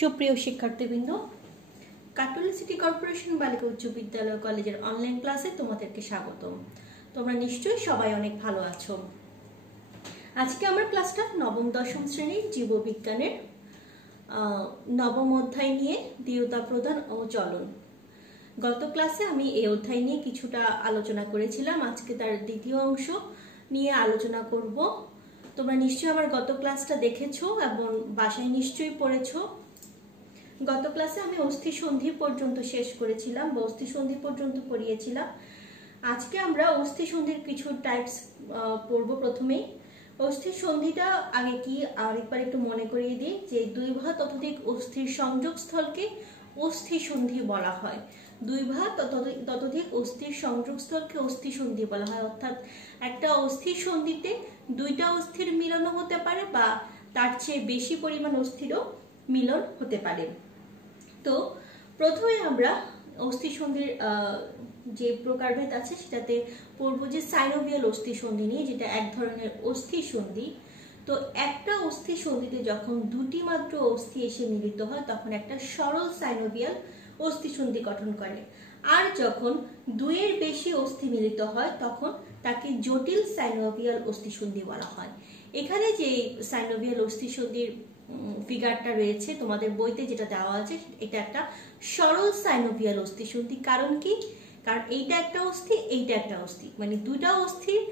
সুপ্রিয় শিক্ষার্থীবৃন্দ, কাটুলি city corporation বালিকা উচ্চ বিদ্যালয় কলেজের অনলাইন ক্লাসে তোমাদেরকে স্বাগতম। তোমরা নিশ্চয়ই সবাই অনেক ভালো আছো। আজকে আমার ক্লাসটা নবম দশম শ্রেণীর জীববিজ্ঞানের নবম অধ্যায় নিয়ে দৃঢ়তা প্রদান ও চলন। গত ক্লাসে আমি এই অধ্যায় নিয়ে কিছুটা আলোচনা করেছিলাম। আজকে তার দ্বিতীয় অংশ নিয়ে আলোচনা করব। তোমরা নিশ্চয়ই আমার গত ক্লাসটা দেখেছো এবং বাসায় নিশ্চয়ই পড়েছো। গত ক্লাসে আমি অস্থি সন্ধি পর্যন্ত শেষ করেছিলাম বা অস্থি সন্ধি পর্যন্ত পড়িয়েছিলাম। আজকে আমরা অস্থি সন্ধির কিছু টাইপস পড়ব। প্রথমেই অস্থি সন্ধিটা আগে কি আরেকবার একটু মনে করিয়ে দিই যে দুই বা ততোধিক অস্থির সংযোগস্থলকে অস্থি সন্ধি বলা হয়। দুই বা ততোধিক অস্থির সংযোগস্থলকে অস্থি সন্ধি বলা হয়। অর্থাৎ একটা অস্থির সন্ধিতে দুইটা অস্থির মিলনও হতে পারে বা তার চেয়ে বেশি পরিমাণ অস্থিরও মিলন হতে পারে। তো প্রথমে আমরা অস্থি সন্ধির যে প্রকারভেদ আছে সেটাতে পড়বো যে সাইনোভিয়াল অস্থি সন্ধি নিয়ে, যেটা এক ধরনের অস্থি সন্ধি। তো একটা অস্থি সন্ধিতে যখন দুটি মাত্র অস্থি এসে মিলিত হয় তখন একটা সরল সাইনোভিয়াল অস্থি সন্ধি গঠন করে, আর যখন দুইয়ের বেশি অস্থি মিলিত হয় তখন তাকে জটিল সাইনোভিয়াল অস্থি সন্ধি বলা হয়। এখানে যে সাইনোভিয়াল অস্থি সন্ধির ফিগারটা রয়েছে তোমাদের বইতে যেটা দেওয়া আছে, এটা একটা সরল সাইনোভিয়াল অস্থি সন্ধি। কারণ কি? কারণ এইটা একটা অস্থি, এইটা একটা অস্থি, মানে দুইটা অস্থির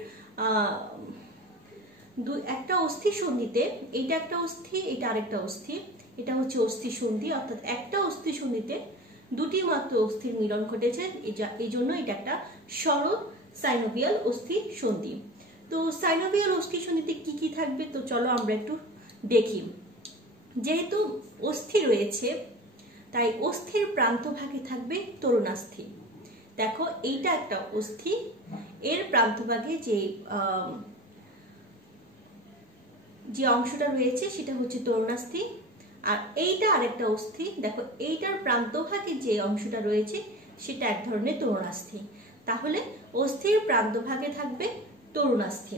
একটা অস্থি সন্ধিতে এইটা একটা অস্থি, এটা আরেকটা অস্থি, এটা হচ্ছে অস্থি সন্ধি। অর্থাৎ একটা অস্থি সন্ধিতে দুটি মাত্র অস্থির মিলন ঘটেছে, এই জন্য এটা একটা সরল সাইনোভিয়াল অস্থি সন্ধি। তো সাইনোভিয়াল অস্থি সন্ধিতে কি কি থাকবে তো চলো আমরা একটু দেখি। যেহেতু অস্থি রয়েছে তাই অস্থির প্রান্তভাগে থাকবে তরুণাস্থি। দেখো এইটা একটা অস্থি, এর প্রান্তভাগে যে অংশটা রয়েছে সেটা হচ্ছে তরুণাস্থি, আর এইটা আরেকটা অস্থি। দেখো এইটার প্রান্তভাগে যে অংশটা রয়েছে সেটা এক ধরনের তরুণাস্থি। তাহলে অস্থির প্রান্তভাগে থাকবে তরুণাস্থি,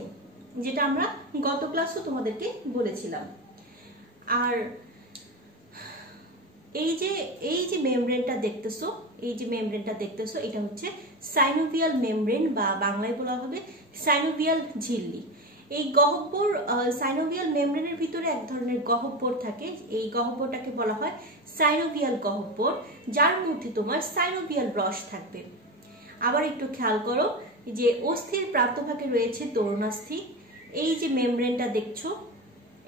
যেটা আমরা গত ক্লাসও তোমাদেরকে বলেছিলাম। আর এই যে মেমব্রেনটা দেখতেছো, এটা হচ্ছে সাইনোভিয়াল মেমব্রেন বা বাংলায় বলা হবে সাইনোভিয়াল ঝিল্লি। এই গহ্বর, সাইনোভিয়াল মেমব্রেনের ভিতরে এক ধরনের গহ্বর থাকে। এই গহ্বরটাকে বলা হয় সাইনোভিয়াল গহ্বর, যার মধ্যে তোমার সাইনোভিয়াল রস থাকবে। আবার একটু খেয়াল করো যে অস্থির প্রান্তভাগে রয়েছে তরুণাস্থি। এই যে মেমব্রেনটা দেখছো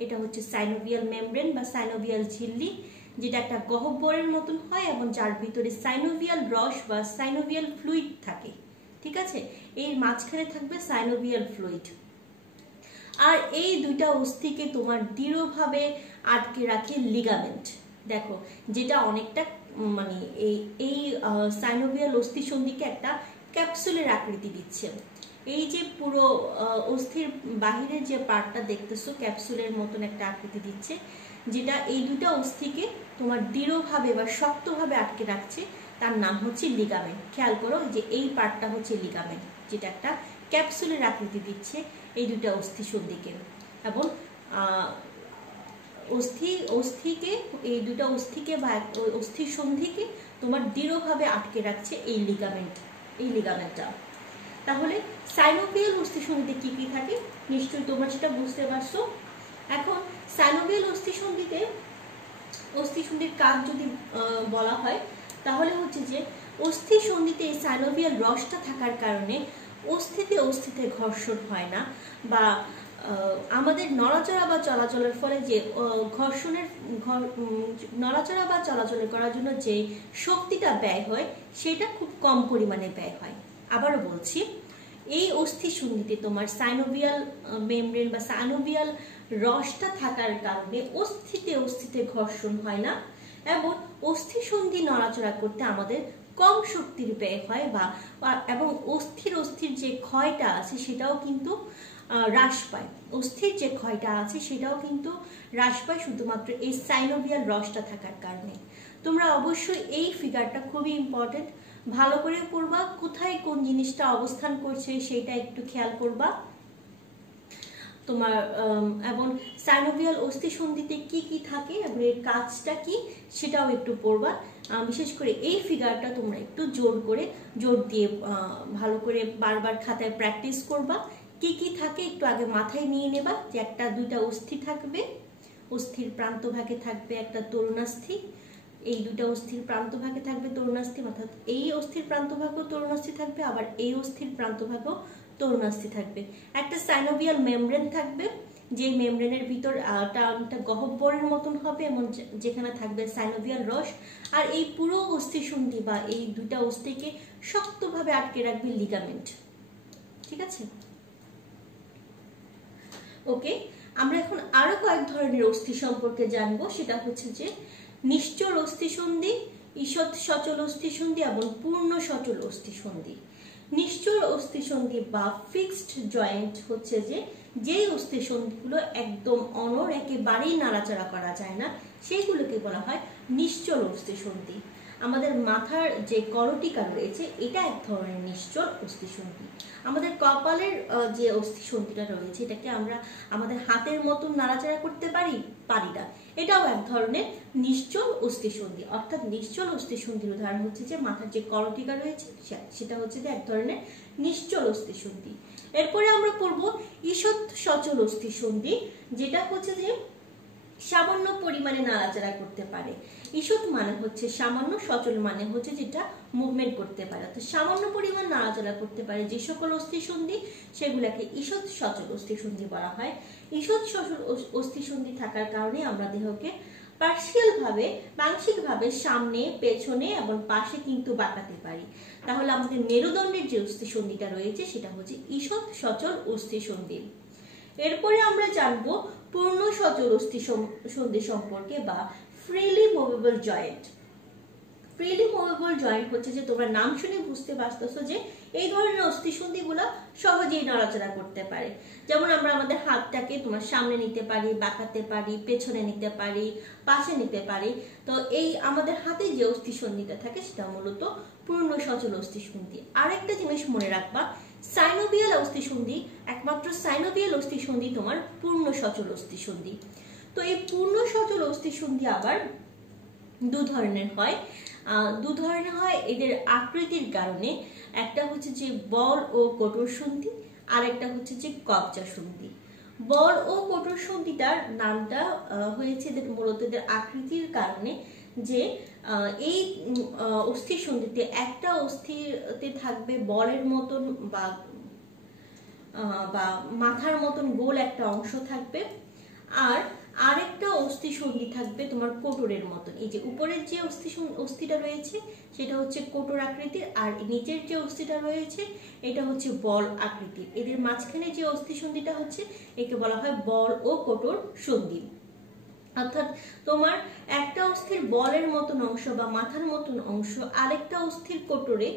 এটা হচ্ছে সাইনোভিয়াল মেমব্রেন বা সাইনোভিয়াল ঝিল্লি, যেটা একটা গহ্বরের মতন হয় এবং যার ভিতরে সাইনোভিয়াল রস বা সাইনোভিয়াল ফ্লুইড থাকে। ঠিক আছে, এর মাঝখানে থাকবে সাইনোভিয়াল ফ্লুইড। আর এই দুইটা অস্থিকে তোমার দৃঢ়ভাবে আটকে রাখে লিগামেন্ট। দেখো যেটা অনেকটা মানে এই সাইনোভিয়াল অস্থি সন্ধিকে একটা ক্যাপসুলের আকৃতি দিচ্ছে। এই যে পুরো অস্থির বাহিরের যে পার্টটা দেখতেছো ক্যাপসুলের মতন একটা আকৃতি দিচ্ছে, যেটা এই দুটো অস্থিকে তোমার দৃঢ়ভাবে বা শক্তভাবে আটকে রাখছে, তার নাম হচ্ছে লিগামেন্ট। খেয়াল করো যে এই পার্টটা হচ্ছে লিগামেন্ট, যেটা একটা ক্যাপসুলের আকৃতি দিচ্ছে এই দুটো অস্থি সন্ধিকে। এবং অস্থিকে এই দুটো অস্থিকে বা অস্থি সন্ধিকে তোমার দৃঢ়ভাবে আটকে রাখছে এই লিগামেন্টটা। তাহলে সাইনোভিয়াল অস্থি সন্ধিতে কি কি থাকে নিশ্চয়ই তোমরা সেটা বুঝতে পারছো। এখন সাইনোভিয়াল অস্থি সন্ধির কাজ যদি বলা হয় তাহলে হচ্ছে যে অস্থি সন্ধিতে এই সাইনোভিয়াল রসটা থাকার কারণে অস্থিতে ঘর্ষণ হয় না, বা আমাদের নড়াচড়া বা চলাচলের ফলে যে নড়াচড়া বা চলাচল করার জন্য যে শক্তিটা ব্যয় হয় সেটা খুব কম পরিমাণে ব্যয় হয়। আবারও বলছি, এই অস্থি সন্ধিতে তোমার সাইনোভিয়াল মেমব্রেন বা সাইনোভিয়াল রসটা থাকার কারণে অস্থিতে ঘর্ষণ হয় না এবং অস্থি সন্ধি নড়াচড়া করতে আমাদের কম শক্তির ব্যয় হয় এবং অস্থির যে ক্ষয়টা আছে সেটাও কিন্তু হ্রাস পায়। অস্থির যে ক্ষয়টা আছে সেটাও কিন্তু হ্রাস পায় শুধুমাত্র এই সাইনোভিয়াল রসটা থাকার কারণে। তোমরা অবশ্যই এই ফিগারটা খুবই ইম্পর্টেন্ট, ভালো করে পড়বা। কোথায় কোন জিনিসটা অবস্থান করছে সেটা একটু খেয়াল করবা। তোমার এবং সাইনোভিয়াল অস্থিসন্ধিতে কি কি থাকে এবং এর কাজটা কি সেটাও একটু পড়বা। বিশেষ করে এই ফিগারটা তোমরা একটু জোর দিয়ে ভালো করে বারবার খাতায় প্র্যাকটিস করবা। কি কি থাকে একটু আগে মাথায় নিয়ে নেবা যে একটা দুইটা অস্থি থাকবে, অস্থির প্রান্তভাগে থাকবে একটা তরুণাস্থি, এই দুইটা অস্থির প্রান্তভাগে থাকবে তরুণাস্থি, অর্থাৎ এই অস্থির প্রান্তভাগেও তরুণাস্থি থাকবে, আবার এই অস্থির প্রান্তভাগেও তরুণাস্থি থাকবে। একটা সাইনোভিয়াল মেমব্রেন থাকবে, যে মেমব্রেনের ভিতর একটা গহ্বরের মতন হবে এবং যেখানে থাকবে সাইনোভিয়াল রস, আর এই পুরো অস্থিসন্ধি বা এই দুইটা অস্থিকে শক্তভাবে আটকে রাখবে লিগামেন্ট। ঠিক আছে, ওকে। আমরা এখন আরো কয়েক ধরনের অস্থি সম্পর্কে জানবো, সেটা হচ্ছে যে নিশ্চল অস্থিসন্ধি, ঈষৎ সচল অস্থিসন্ধি এবং পূর্ণ সচল অস্থিসন্ধি। নিশ্চল অস্থিসন্ধি বা ফিক্সড জয়েন্ট হচ্ছে যে অস্থিসন্ধিগুলো একদম অনড়, একেবারেই নাড়াচাড়া করা যায় না, সেইগুলোকে বলা হয় নিশ্চল অস্থিসন্ধি। আমাদের মাথার যে করটিকা রয়েছে এটা এক ধরনের নিশ্চল অস্থিসন্ধি। আমাদের কপালের যে অস্থিসন্ধিটা রয়েছে এটাকে আমরা আমাদের হাতের মতন নাড়াচাড়া করতে পারি না, এটাও এক ধরনের নিশ্চল অস্থিসন্ধি। অর্থাৎ নিশ্চল অস্থিসন্ধির উদাহরণ হচ্ছে যে মাথার যে করটিকা রয়েছে সেটা হচ্ছে যে এক ধরনের নিশ্চল অস্থিসন্ধি। এরপরে আমরা পড়বো ঈষৎ সচল অস্থিসন্ধি, যেটা হচ্ছে যে সামান্য পরিমাণে নাড়াচাড়া করতে পারে। ঈষৎ মানে হচ্ছে সামান্য, সচল মানে হচ্ছে যেটা মুভমেন্ট করতে পারে, অর্থাৎ সামান্য পরিমাণ নাড়াচাড়া করতে পারে যে সকল অস্থিসন্ধি সেগুলোকে ঈষৎ সচল অস্থিসন্ধি বলা হয়। ঈষৎ সচল অস্থিসন্ধি থাকার কারণে আমরা দেহকে আংশিকভাবে সামনে, পেছনে এবং পাশে কিন্তু বাঁকাতে পারি। তাহলে আমাদের মেরুদণ্ডের যে অস্থিসন্ধিটা রয়েছে সেটা হচ্ছে ঈষৎ সচল অস্থিসন্ধি। এরপরে আমরা জানবো পূর্ণ সচল অস্থিসন্ধি সম্পর্কে বা freely movable joint. Freely movable joint হচ্ছে যে তোমরা নাম শুনে বুঝতে পারতেছো যে এই ধরনের অস্থিসন্ধিগুলো সহজেই নড়াচড়া করতে পারে। যেমন আমরা আমাদের হাতটাকে তোমার সামনে নিতে পারি, বাঁকাতে পারি, পেছনে নিতে পারি, পাশে নিতে পারি। তো এই আমাদের হাতে যে অস্থিসন্ধিটা থাকে সেটা মূলত পূর্ণ সচল অস্থিসন্ধি। আরেকটা জিনিস মনে রাখবা, সাইনোভিয়াল অস্থিসন্ধি, একমাত্র সাইনোভিয়াল অস্থিসন্ধি তোমার পূর্ণ সচল অস্থিসন্ধি। তো এই পূর্ণ সচল অস্থিসন্ধি আবার দু ধরনের হয় এদের আকৃতির কারণে। একটা হচ্ছে যে বল ও কঠোর সন্ধি, আর একটা হচ্ছে যে কবজা সন্ধি। বল ও কঠোর সন্ধিটার নামটা হয়েছে মূলত এদের আকৃতির কারণে, যে এই অস্থিসন্ধিতে একটা অস্থিতে থাকবে বলের মতন বা মাথার মতন গোল একটা অংশ থাকবে, আর আরেকটা অস্থিসন্ধি থাকবে তোমার কোটরের মতন। এই যে উপরের যে অস্থিটা রয়েছে সেটা হচ্ছে কোটর আকৃতির, আর নিচের যে অস্থিটা রয়েছে এটা হচ্ছে বল আকৃতির। এদের মাঝখানে যে অস্থিসন্ধিটা হচ্ছে একে বলা হয় বল ও কোটর সন্ধি। অর্থাৎ তোমার একটা অস্থির বলের মতন অংশ বা মাথার মতন অংশ আরেকটা অস্থির কোটরে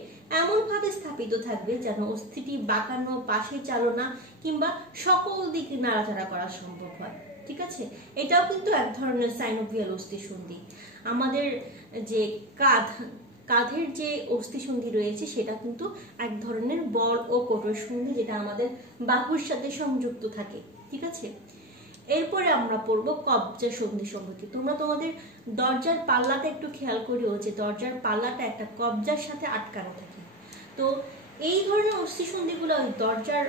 এমন ভাবে স্থাপিত থাকবে যেন অস্থিটি বাঁকানো, পাশে চালনা কিংবা সকল দিকে নাড়াচাড়া করা সম্ভব হয়। ঠিক আছে, এটাও কিন্তু এক ধরনের সাইনোভিয়াল অস্থিসন্ধি। আমাদের যে কাঁধের যে অস্থিসন্ধি রয়েছে সেটা কিন্তু এক ধরনের বল ও কোটর সন্ধি, যেটা আমাদের বাহুর সাথে সংযুক্ত থাকে। ঠিক আছে, এরপরে আমরা পড়বো কবজা সন্ধি সম্পর্কে। তোমরা তোমাদের দরজার পাল্লাটা একটু খেয়াল করিও যে দরজার পাল্লাটা একটা কবজার সাথে আটকানো থাকে। তো এই ধরনের অস্থিসন্ধিগুলো ওই দরজার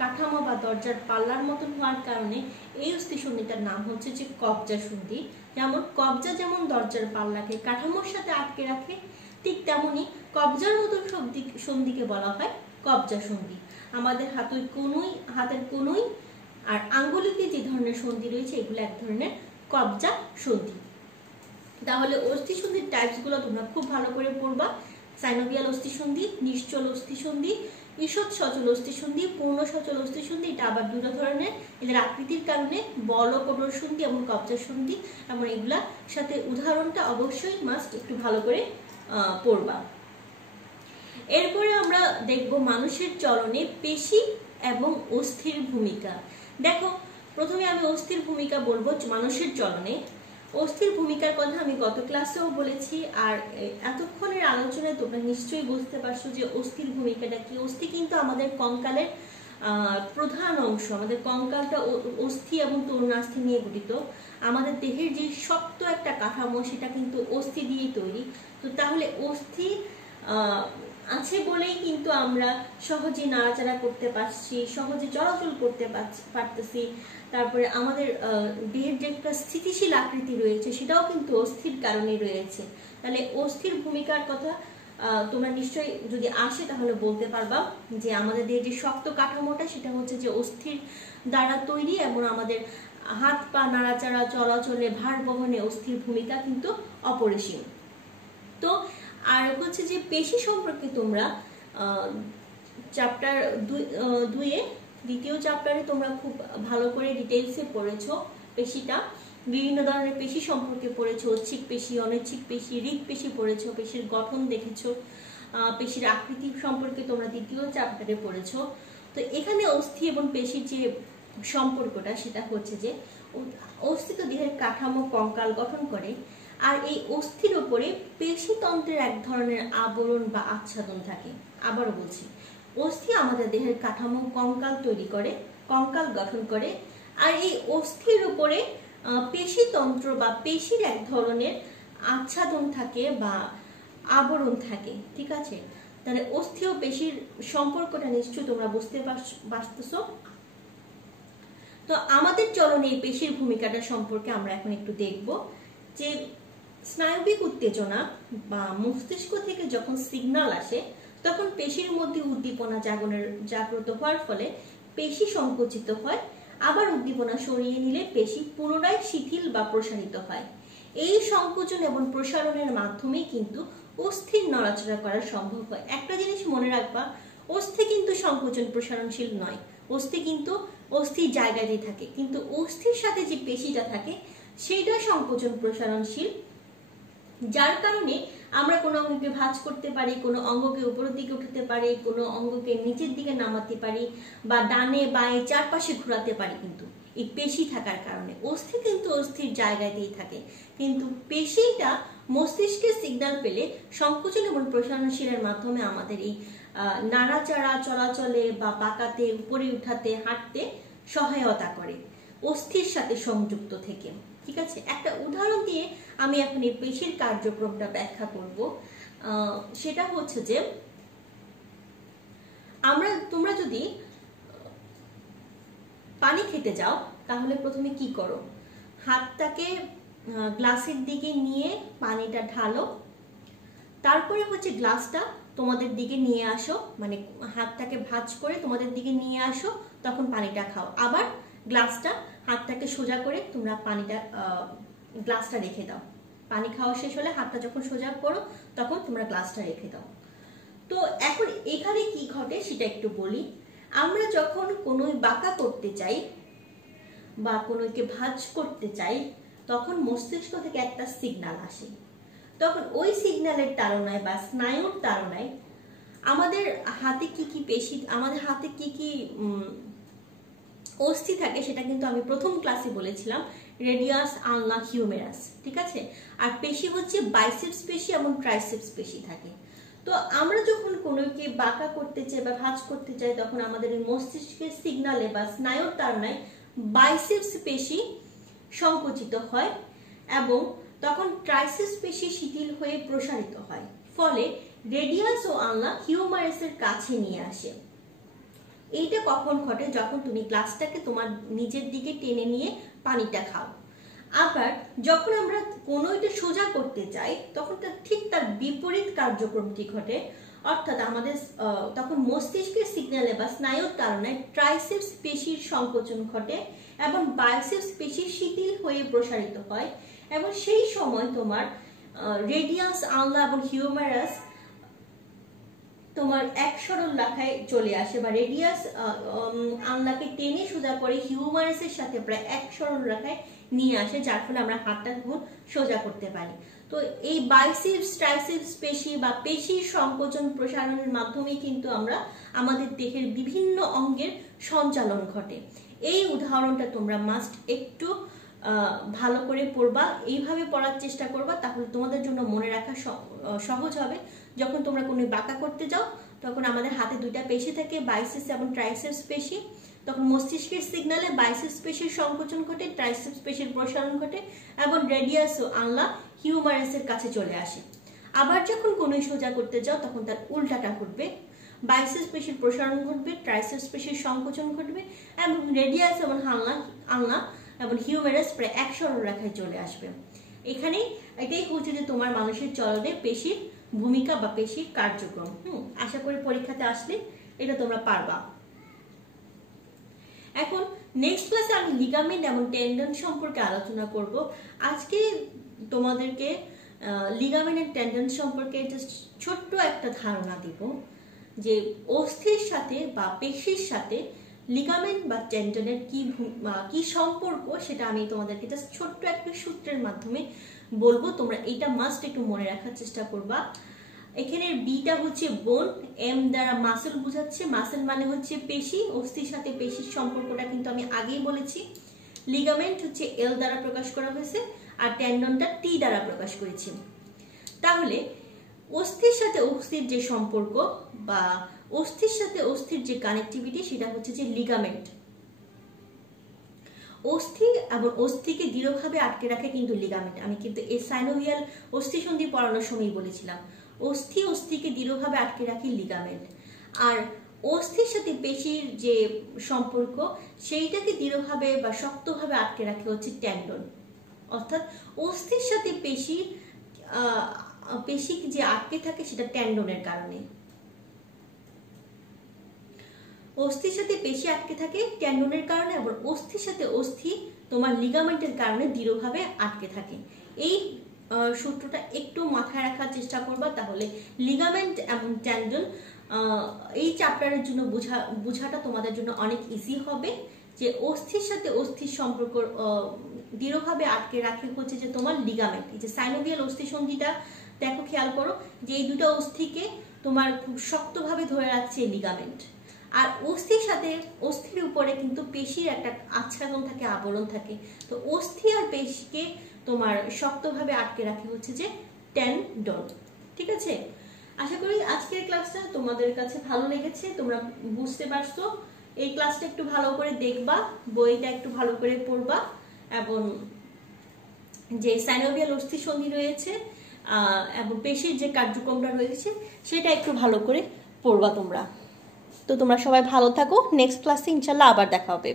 কাঠামো বা দরজার পাল্লার মতন হওয়ার কারণে এই অস্থিসন্ধিটার নাম হচ্ছে যে কবজা সন্ধি। যেমন কবজা যেমন দরজার পাল্লাকে কাঠামোর সাথে আটকে রাখে, ঠিক তেমনি কবজার মতন সন্ধিকে বলা হয় কবজা সন্ধি। আমাদের হাতের কোনোই আর আঙ্গুলিতে যে ধরনের সন্ধি রয়েছে এগুলো এক ধরনের কবজা সন্ধি। তাহলে অস্থিসন্ধির টাইপসগুলো তোমরা খুব ভালো করে পড়বা। সাইনোভিয়াল অস্থিসন্ধি, নিশ্চল অস্থিসন্ধি, ঈষৎ সচল অস্থিসন্ধি, পূর্ণ সচল অস্থিসন্ধি। এটা আবার দুটো ধরনের, এদের আকৃতির কারণে বল ও কোটর সন্ধি এবং কবজা সন্ধি, এবং এগুলার সাথে উদাহরণটা অবশ্যই মাস্ট একটু ভালো করে পড়বা। এরপরে আমরা দেখব মানুষের চলনে পেশি এবং অস্থির ভূমিকা। দেখো, প্রথমে আমি অস্থির ভূমিকা বলবো মানুষের চলনে। অস্থির ভূমিকার কথা আমি গত ক্লাসেও বলেছি, আর এতক্ষণের আলোচনায় তোমরা নিশ্চয়ই বুঝতে পারছো যে অস্থির ভূমিকাটা কি। অস্থি কিন্তু আমাদের কঙ্কালের প্রধান অংশ, আমাদের কঙ্কালটা অস্থি এবং তরুণাস্থি নিয়ে গঠিত। আমাদের দেহের যে শক্ত একটা কাঠামো সেটা কিন্তু অস্থি দিয়েই তৈরি। তো তাহলে অস্থি আছে বলেই কিন্তু আমরা সহজে নাড়াচাড়া করতে পারছি, সহজে চলাচল করতে পারতেছি। তারপরে আমাদের দেহের যে একটা স্থিতিশীল আকৃতি রয়েছে সেটাও কিন্তু অস্থির কারণে রয়েছে। তাহলে অস্থির ভূমিকার কথা তোমরা নিশ্চয়ই যদি আসে তাহলে বলতে পারবা যে আমাদের দেহের যে শক্ত কাঠামোটা সেটা হচ্ছে যে অস্থির দ্বারা তৈরি, এবং আমাদের হাত পা নাড়াচাড়া চলাচলে ভার বহনে অস্থির ভূমিকা কিন্তু অপরিসীম। তো আর হচ্ছে যে পেশি সম্পর্কে তোমরা চ্যাপ্টার 2 দ্বিতীয় চ্যাপ্টারে তোমরা খুব ভালো করে ডিটেইলসে পড়েছো পেশিটা। বিভিন্ন ধরনের পেশি সম্পর্কে পড়েছো, ঐচ্ছিক পেশি, অনৈচ্ছিক পেশি, হৃদপেশি পড়েছো, পেশির গঠন দেখেছো, পেশির আকৃতি সম্পর্কে তোমরা দ্বিতীয় চ্যাপ্টারে পড়েছো। তো এখানে অস্থি এবং পেশির যে সম্পর্কটা সেটা হচ্ছে যে অস্থি তো দেহের কাঠামো কঙ্কাল গঠন করে, আর এই অস্থির উপরে পেশিতন্ত্রের এক ধরনের আবরণ বা আচ্ছাদন থাকে। আবারও বলছি, অস্থি আমাদের দেহের কাঠামো কঙ্কাল তৈরি করে, কঙ্কাল গঠন করে, আর এই অস্থির উপরে পেশিতন্ত্র বা পেশির এক ধরনের আচ্ছাদন থাকে বা আবরণ থাকে। ঠিক আছে, তাহলে অস্থি ও পেশির সম্পর্কটা নিশ্চয়ই তোমরা বুঝতে পারতেছো। তো আমাদের চলনে এই পেশির ভূমিকাটা সম্পর্কে আমরা এখন একটু দেখব যে স্নায়বিক উত্তেজনা বা মস্তিষ্ক থেকে যখন সিগন্যাল আসে তখন পেশির মধ্যে উদ্দীপনা জাগ্রত হওয়ার ফলে পেশি সংকুচিত হয়, আবার উদ্দীপনা সরিয়ে নিলে পেশি পুনরায় শিথিল বা প্রসারিত হয়। এই সংকোচন এবং প্রসারণের মাধ্যমেই কিন্তু অস্থির নড়াচড়া করা সম্ভব হয়। একটা জিনিস মনে রাখবা, অস্থি কিন্তু সংকোচন প্রসারণশীল নয়, অস্থি কিন্তু অস্থির জায়গাতেই থাকে, কিন্তু অস্থির সাথে যে পেশিটা থাকে সেটা সংকোচন প্রসারণশীল, যার কারণে আমরা কোনো অঙ্গকে ভাঁজ করতে পারি, কোনো অঙ্গকে উপরের দিকে উঠাতে পারি, কোনো অঙ্গকে নিচের দিকে নামাতে পারি, বা ডানে বাঁয়ে চারপাশে ঘোরাতে পারি, কিন্তু এই পেশি থাকার কারণে। অস্থি কিন্তু অস্থির জায়গাতেই থাকে, কিন্তু পেশিটা মস্তিষ্কের সিগন্যাল পেলে সংকোচন এবং প্রসারণশীলের মাধ্যমে আমাদের এই নাড়াচাড়া চলাচলে বা বাঁকাতে, উপরে উঠাতে, হাঁটতে সহায়তা করে অস্থির সাথে সংযুক্ত থেকে। ঠিক আছে, একটা উদাহরণ দিয়ে আমি এখন এই পেশির কার্যক্রমটা ব্যাখ্যা করব। সেটা হচ্ছে যে তোমরা যদি পানি খেতে যাও তাহলে প্রথমে কি করো, হাতটাকে গ্লাসের দিকে নিয়ে পানিটা ঢালো, তারপরে হচ্ছে গ্লাসটা তোমাদের দিকে নিয়ে আসো, মানে হাতটাকে ভাঁজ করে তোমাদের দিকে নিয়ে আসো, তখন পানিটা খাও। আবার গ্লাসটা, হাতটাকে সোজা করে তোমরা গ্লাসটা রেখে দাও। পানি খাওয়া শেষ হলে হাতটা যখন সোজা করো তখন তোমরা গ্লাসটা রেখে দাও। তো এখন এখানে কি ঘটে সেটা একটু বলি। আমরা যখন কোনো বাঁকা করতে চাই বা কোনোকে ভাঁজ করতে চাই তখন মস্তিষ্ক থেকে একটা সিগন্যাল আসে, তখন ওই সিগন্যালের তাড়নায় বা স্নায়ুর তাড়নায় আমাদের হাতে কি কি পেশি, আমাদের হাতে কি কি অস্থি থাকে সেটা কিন্তু আমি প্রথম ক্লাসে বলেছিলাম, রেডিয়াস, আলনা, হিউমেরাস। ঠিক আছে, আর পেশি হচ্ছে বাইসেপস পেশি এবং ট্রাইসেপস পেশি থাকে। তো আমরা যখন কোনোকে বাঁকা করতে চাই বা ভাঁজ করতে চাই তখন আমাদের এই মস্তিষ্কের সিগন্যালে বা স্নায়ুর তাড়নায় বাইসেপস পেশি সংকুচিত হয় এবং তখন ট্রাইসেপস পেশি শিথিল হয়ে প্রসারিত হয়, ফলে রেডিয়াস ও আলনা হিউমারাসের কাছে নিয়ে আসে। এইটা কখন ঘটে, যখন তুমি গ্লাসটাকে তোমার নিজের দিকে টেনে নিয়ে পানিটা খাও। আবার যখন আমরা কোনো এটা সোজা করতে চাই তখন ঠিক তার বিপরীত কার্যক্রমটি ঘটে, অর্থাৎ আমাদের তখন মস্তিষ্কের সিগন্যালে বা স্নায়ুর কারণে ট্রাইসেপস পেশির সংকোচন ঘটে এবং বাইসেপস পেশি শিথিল হয়ে প্রসারিত হয়, এবং সেই সময় তোমার রেডিয়াস, আলনা এবং হিউমারাস তোমার এক সরল রেখায় চলে আসে, বা রেডিয়াস আলনাকে টেনে সোজা করে হিউমারাসের সাথে প্রায় এক সরল রেখায় নিয়ে আসে, যার ফলে আমরা হাতটা তখন সোজা করতে পারি। তো এই বাইসেপস, ট্রাইসেপস পেশি বা পেশির সংকোচন প্রসারণের মাধ্যমে কিন্তু আমরা আমাদের দেহের বিভিন্ন অঙ্গের সঞ্চালন ঘটে। এই উদাহরণটা তোমরা মাস্ট একটু ভালো করে পড়বা, এইভাবে পড়ার চেষ্টা করবা, তাহলে তোমাদের জন্য মনে রাখা সহজ হবে। যখন তোমরা কোনো বাঁকা করতে যাও তখন আমাদের হাতে দুইটা পেশি থাকে, বাইসেপস এবং ট্রাইসেপস পেশি। তখন মস্তিষ্কের সিগন্যালে বাইসেপস পেশির সংকোচন ঘটে, ট্রাইসেপস পেশির প্রসারণ ঘটে এবং রেডিয়াস ও আনলা হিউমারাসের কাছে চলে আসে। আবার যখন কনুই সোজা করতে যাও তখন তার উল্টাটা ঘটবে, বাইসেপস পেশির প্রসারণ ঘটবে, ট্রাইসেপস পেশির সংকোচন ঘটবে এবং রেডিয়াস এবং আনলা এবং হিউমারাস প্রায় এক সরলরেখায় চলে আসবে। এখানেই এটাই হচ্ছে যে তোমার মানুষের চলনে পেশির ভূমিকা বা পেশির কার্যক্রম। আশা করি পরীক্ষাতে আসলে এটা তোমরা পারবা। এখন নেক্সট ক্লাসে আমি লিগামেন্ট এবং টেন্ডন সম্পর্কে আলোচনা করব। আজকে তোমাদেরকে লিগামেন্ট এন্ড টেন্ডন সম্পর্কে জাস্ট ছোট্ট একটা ধারণা দিব যে অস্থির সাথে বা পেশির সাথে লিগামেন্ট বা টেন্ডনের কি সম্পর্ক, সেটা আমি তোমাদেরকে জাস্ট ছোট্ট একটা সূত্রের মাধ্যমে বলবো। তোমরা এটা মাস্ট একটু মনে রাখার চেষ্টা করবা। এখানে বিটা হচ্ছে বোন, এম দ্বারা মাসেল বোঝাচ্ছে, মাসেল মানে হচ্ছে পেশি, অস্থির সাথে পেশির সম্পর্কটা কিন্তু আমি আগেই বলেছি। লিগামেন্ট হচ্ছে এল দ্বারা প্রকাশ করা হয়েছে আর টেন্ডনটা টি দ্বারা প্রকাশ করেছি। তাহলে অস্থির সাথে অস্থির যে সম্পর্ক বা অস্থির সাথে অস্থির যে কানেক্টিভিটি, সেটা হচ্ছে যে লিগামেন্ট। অস্থি এবং অস্থিকে দৃঢ়ভাবে আটকে রাখে কিন্তু লিগামেন্ট। আমি কিন্তু এই সাইনোভিয়াল অস্থিসন্ধি পড়ানোর সময় বলেছিলাম অস্থিকে দৃঢ়ভাবে আটকে রাখে লিগামেন্ট, আর অস্থির সাথে পেশির যে সম্পর্ক সেইটাকে দৃঢ়ভাবে বা শক্তভাবে আটকে রাখে হচ্ছে টেন্ডন। অর্থাৎ অস্থির সাথে পেশি যে আটকে থাকে সেটা টেন্ডনের কারণে। অস্থির সাথে পেশি আটকে থাকে টেন্ডনের কারণে, এবং অস্থির সাথে অস্থি তোমার লিগামেন্টের কারণে দৃঢ়ভাবে আটকে থাকে। এই সূত্রটা একটু মাথায় রাখার চেষ্টা করবা, তাহলে লিগামেন্ট এবং টেন্ডন এই চ্যাপ্টারের জন্য বোঝাটা তোমাদের জন্য অনেক ইজি হবে। যে অস্থির সাথে অস্থির সম্পর্ক দৃঢ়ভাবে আটকে রাখে হচ্ছে যে তোমার লিগামেন্ট। এই যে সাইনোভিয়াল অস্থিসন্ধিটা দেখো, খেয়াল করো যে এই দুটো অস্থিকে তোমার খুব শক্তভাবে ধরে রাখছে লিগামেন্ট, আর অস্থির সাথে অস্থির উপরে কিন্তু পেশির একটা আচ্ছাদন থাকে, আবরণ থাকে। তো অস্থি আর পেশিকে তোমার শক্তভাবে আটকে রাখে হচ্ছে যে টেন্ডন। ঠিক আছে, আশা করি আজকের ক্লাসটা তোমাদের কাছে ভালো লেগেছে, তোমরা বুঝতে পারছো। এই ক্লাসটা একটু ভালো করে দেখবা, বইটা একটু ভালো করে পড়বা, এবং যে সাইনোভিয়াল অস্থিসন্ধি রয়েছে এবং পেশির যে কার্যক্রমটা রয়েছে সেটা একটু ভালো করে পড়বা তোমরা। তো তোমরা সবাই ভালো থাকো, নেক্সট ক্লাসে ইনশাল্লাহ আবার দেখা হবে।